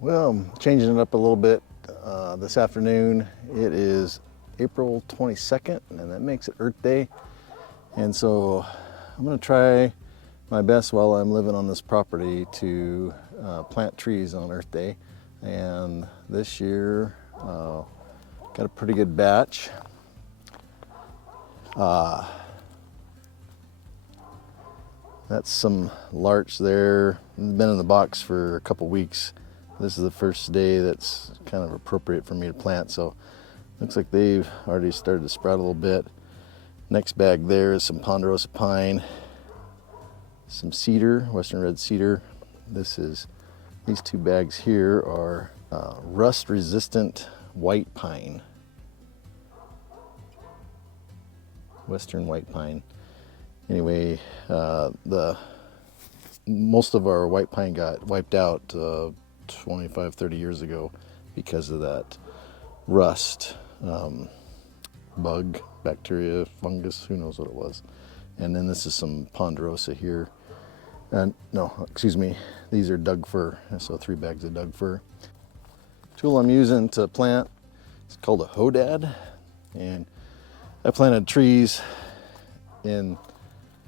Well, I'm changing it up a little bit this afternoon. It is April 22nd, and that makes it Earth Day. And so I'm going to try my best while I'm living on this property to plant trees on Earth Day. And this year, got a pretty good batch. That's some larch there. It's been in the box for a couple weeks. This is the first day that's kind of appropriate for me to plant, so looks like they've already started to sprout a little bit. Next bag there is some ponderosa pine, some cedar, western red cedar. These two bags here are rust-resistant white pine, western white pine. Anyway, most of our white pine got wiped out 25, 30 years ago because of that rust, bug, bacteria, fungus, who knows what it was. And then this is some ponderosa here. And no, excuse me, these are Doug fir, so 3 bags of Doug fir. Tool I'm using to plant, it's called a hoedad, and I planted trees in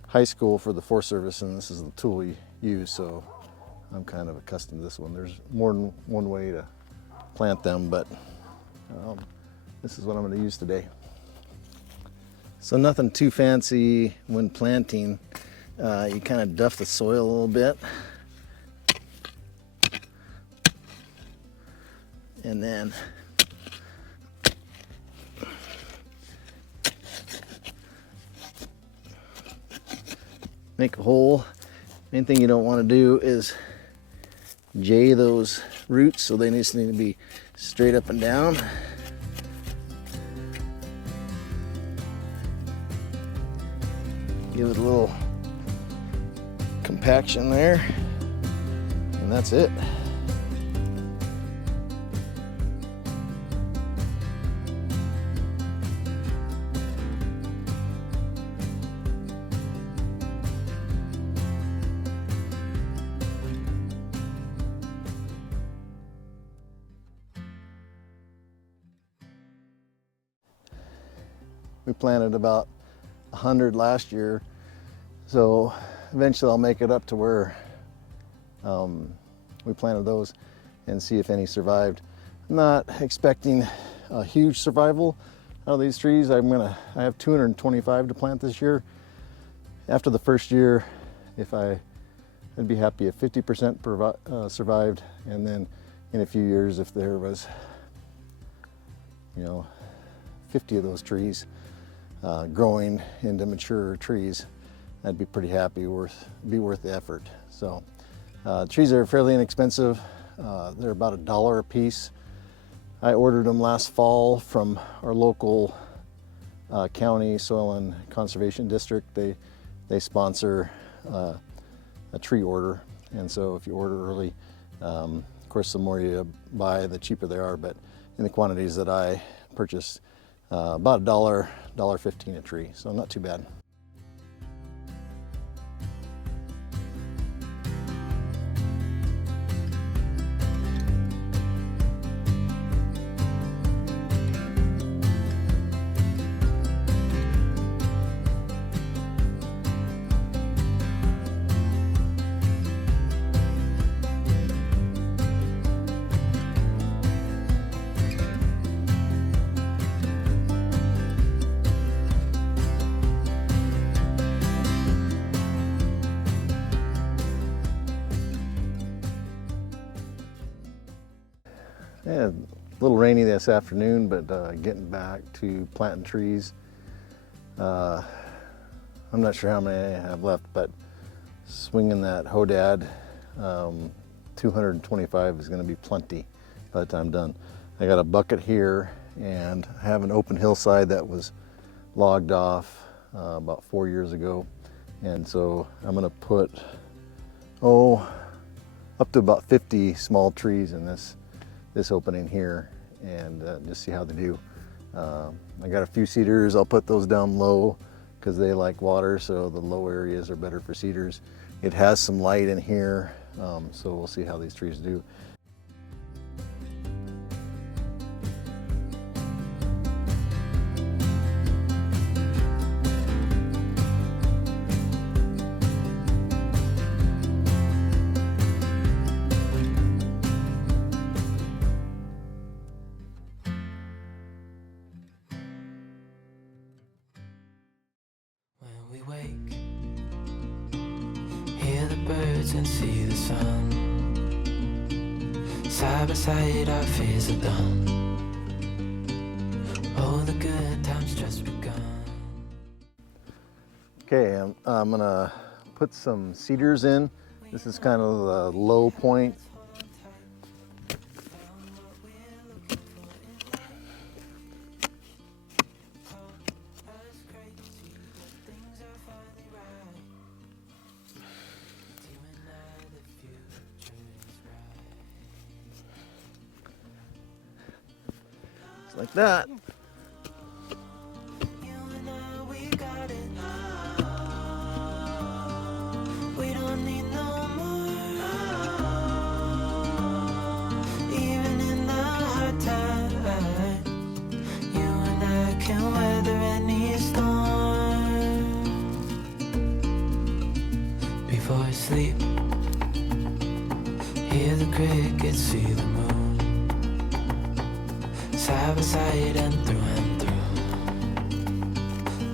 high school for the Forest Service, and this is the tool we use, so I'm kind of accustomed to this one. There's more than one way to plant them, but this is what I'm going to use today. So nothing too fancy when planting. You kind of duff the soil a little bit, and then make a hole. Main thing you don't want to do is jay those roots, so they just need to be straight up and down. Give it a little compaction there, and that's it. We planted about 100 last year, so eventually I'll make it up to where we planted those and see if any survived. I'm not expecting a huge survival out of these trees. I have 225 to plant this year. After the first year, I'd be happy if 50% survived, and then in a few years, if there was 50 of those trees growing into mature trees, I'd be pretty happy, be worth the effort. So trees are fairly inexpensive. They're about $1 a piece. I ordered them last fall from our local county soil and conservation district. They sponsor a tree order, and so if you order early, of course the more you buy, the cheaper they are, but in the quantities that I purchased, about $1, $1.15 a tree, so not too bad. Yeah, a little rainy this afternoon, but getting back to planting trees. I'm not sure how many I have left, but swinging that hoedad, 225 is going to be plenty by the time I'm done. I got a bucket here, and I have an open hillside that was logged off about 4 years ago, and so I'm going to put up to about 50 small trees in this opening here, and just see how they do. I got a few cedars. I'll put those down low because they like water, so the low areas are better for cedars. It has some light in here, so we'll see how these trees do. birds and see the sun. Side by side our fears are done. Oh, the good times just begun. Okay, I'm gonna put some cedars in. This is kind of the low point. Just like that. Before I sleep, hear the crickets, see the moon. Side by side and through,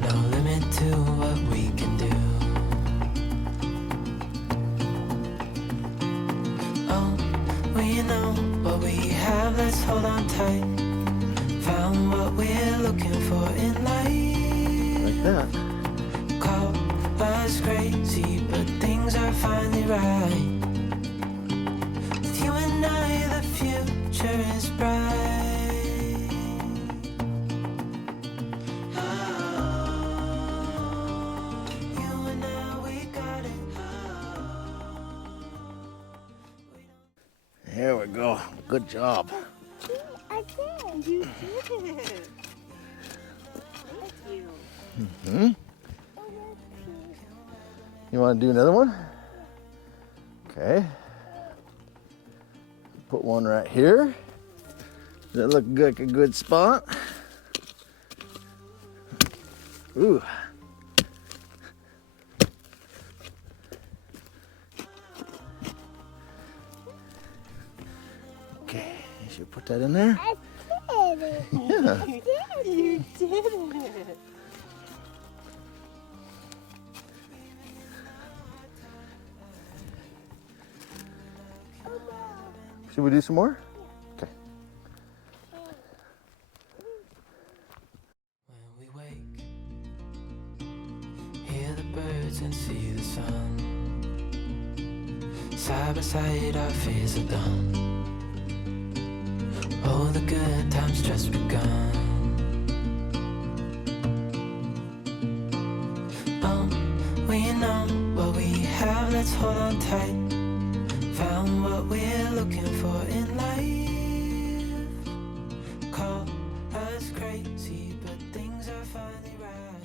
no limit to what we can do. Oh, we know what we have, let's hold on tight. Found what we're looking for in life. Like that. Call us crazy, but things are finally right. With you and I, the future is bright. Oh, you and I, we got it. Here we go. Good job. I did. You did. Thank you. Hmm? You want to do another one? Okay. Put one right here. Does that look like a good spot? Ooh. Okay, you should put that in there. I did it. Yeah. You did it. Should we do some more? Okay. When we wake, hear the birds and see the sun. Side by side our fears are done. Oh, the good times just begun. Oh, we know what we have, let's hold on tight. Found what we're looking for in life. Call us crazy, but things are finally right.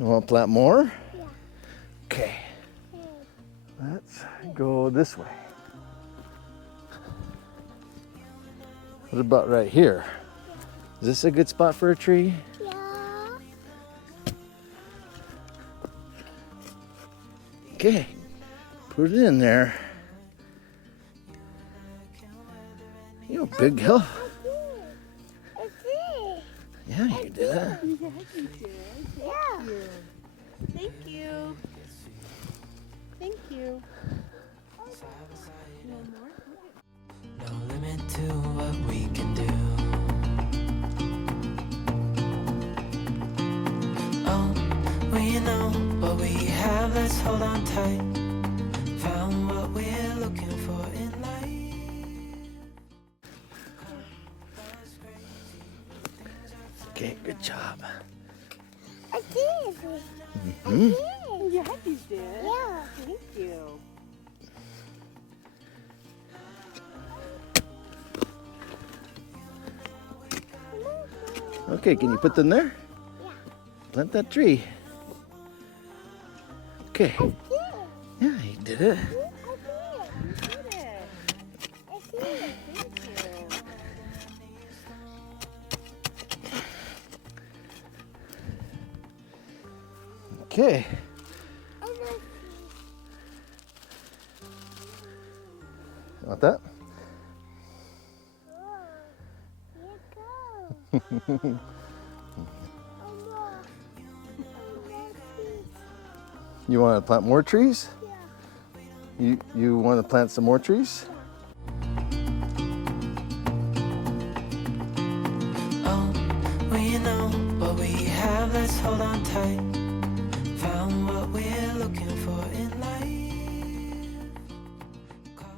You want to plant more? Yeah. Okay. Let's go this way. What about right here? Is this a good spot for a tree? Yeah. Okay. Put it in there. You know, big hill. I did. Yeah, you did that. Yeah, you did. Yeah. Thank you. Thank you. No more? No limit to what we can do. Oh, we know what we have, let's hold on tight. Found what we're looking for in life. Okay, good job. I did. Hmm? Yeah, you did. Yeah. Thank you. Okay, can you put them there? Yeah. Plant that tree. Okay. I did. Yeah, you did it. I did. You did it. I did. Thank you. Okay. And then You want that? here you go. You want to plant more trees? Yeah. You want to plant some more trees? Oh, well, you know what we have, let's hold on tight. Found what we're looking for in life. Call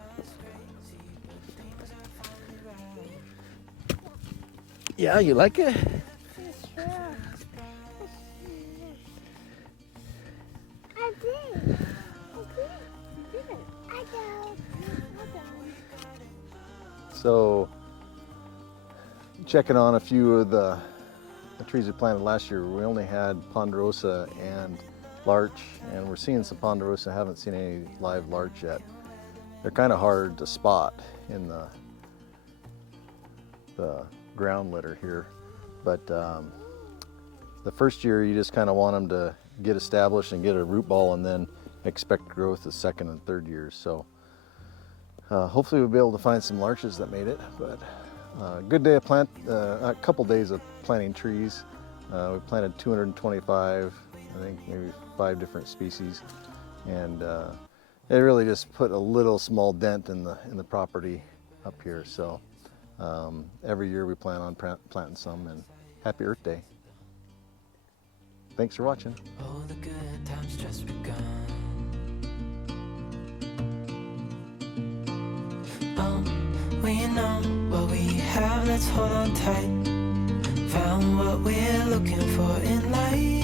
us crazy, but things are finally right. Yeah, you like it? Sure. I did. I don't. So, checking on a few of the trees we planted last year, we only had ponderosa and larch, and we're seeing some ponderosa. Haven't seen any live larch yet. They're kind of hard to spot in the ground litter here, but the first year you just kind of want them to get established and get a root ball, and then expect growth the second and third years. So hopefully we'll be able to find some larches that made it. But good day of a couple days of planting trees. We planted 225, I think maybe 5 different species, and it really just put a little small dent in the property up here. So every year we plan on planting some, and happy Earth Day. Thanks for watching. Oh, the good times just begun. Oh, well, you know what we have, let's hold on tight. Found what we're looking for in life.